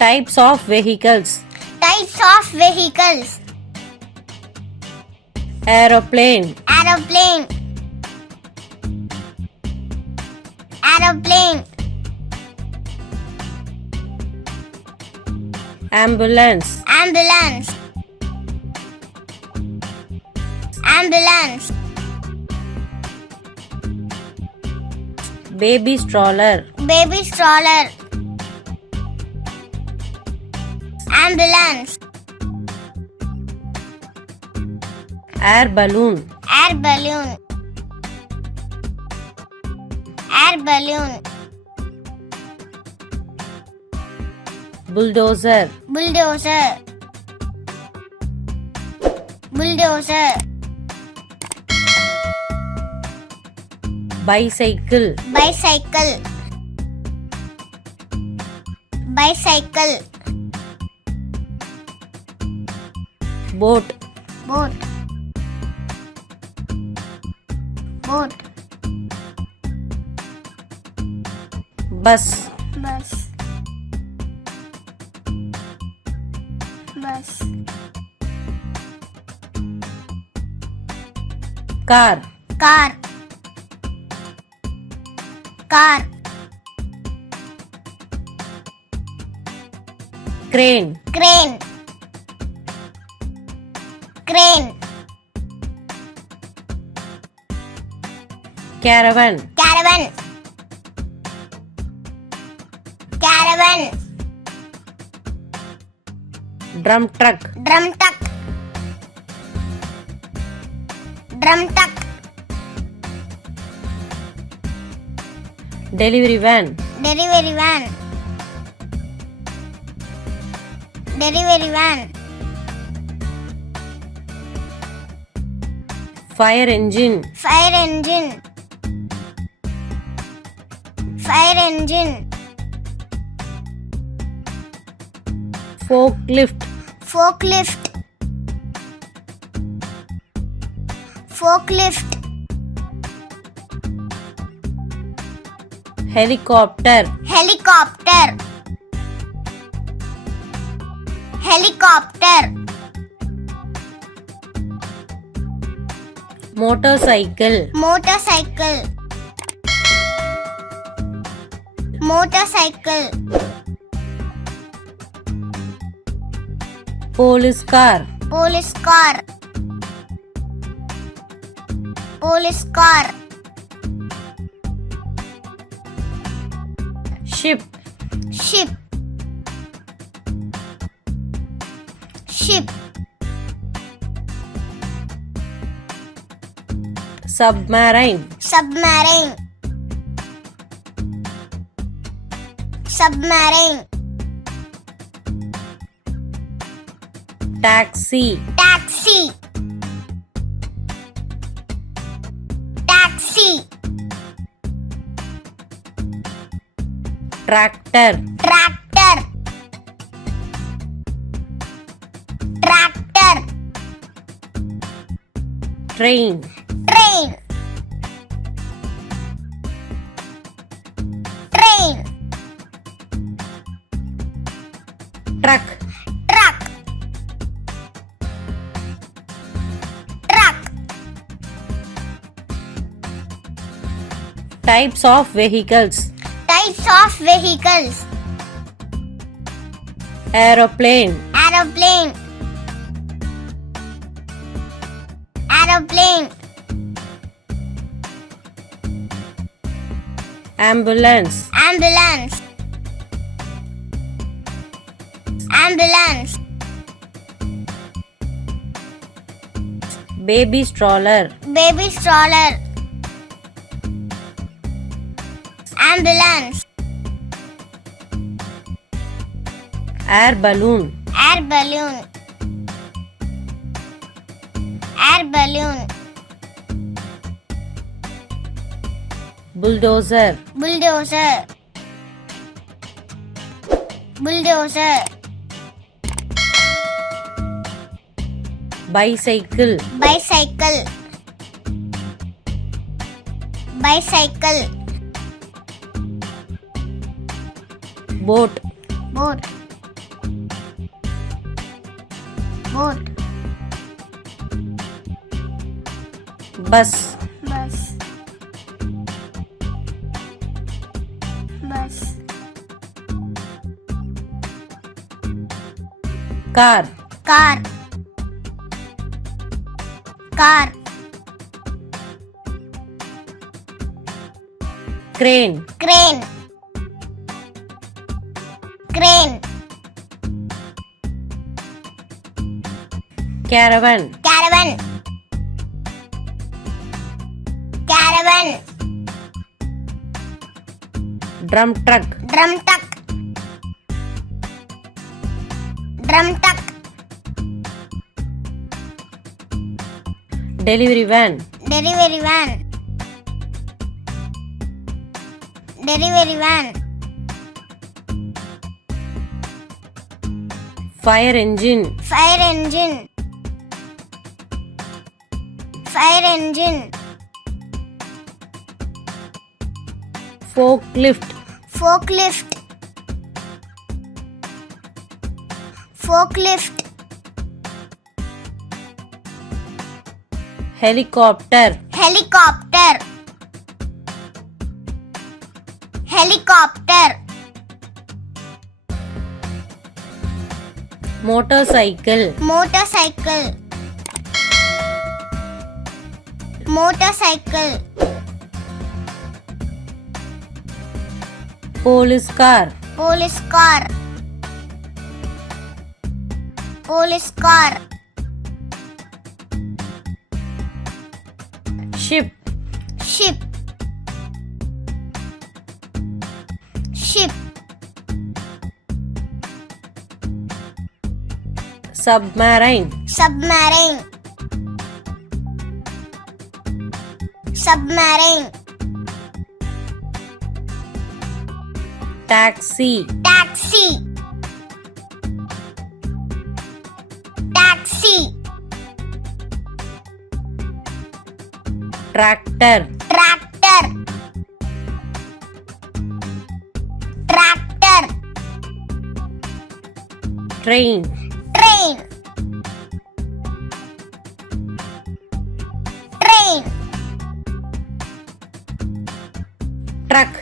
Types of vehicles. Types of vehicles. Aeroplane. Aeroplane. Aeroplane. Ambulance. Ambulance. Ambulance. Baby stroller. Baby stroller. Ambulance. Air balloon. Air balloon. Air balloon. Bulldozer. Bulldozer. Bulldozer. Bicycle. Bicycle. Bicycle. Boat. Boat. Boat. Bus. Bus. Bus. Car. Car. Car. Crane. Crane. Crane. Caravan. Caravan. Caravan. Drum truck. Drum truck. Drum truck. Delivery van. Delivery van. Delivery van. Fire engine. Fire engine. Fire engine. Forklift. Forklift. Forklift. Helicopter. Helicopter. Helicopter. Motorcycle. Motorcycle. Motorcycle. Police car. Police car. Police car. Ship. Ship. Ship. Submarine. Submarine. Submarine. Taxi. Taxi. Taxi. Tractor. Tractor. Tractor. Train. Train. Train. Truck. Truck. Truck. Types of vehicles. Types of vehicles. Aeroplane. Aeroplane. Aeroplane. Ambulance. Ambulance. Ambulance. Baby stroller. Baby stroller. Ambulance. Air balloon. Air balloon. Air balloon. Bulldozer. Bulldozer. Bulldozer. Bicycle. Bicycle. Bicycle. Boat. Boat. boat, bus, bus, bus, car, car, car, crane, crane, crane, caravan, caravan, caravan, drum truck, drum truck, drum truck, delivery van, delivery van, delivery van, fire engine, fire engine, fire engine, forklift, forklift, forklift, helicopter, helicopter, helicopter, motorcycle, motorcycle, motorcycle, police car, police car, police car, ship, ship, ship, submarine, submarine, submarine, taxi, taxi, taxi, tractor, tractor, tractor, train, train, train, truck,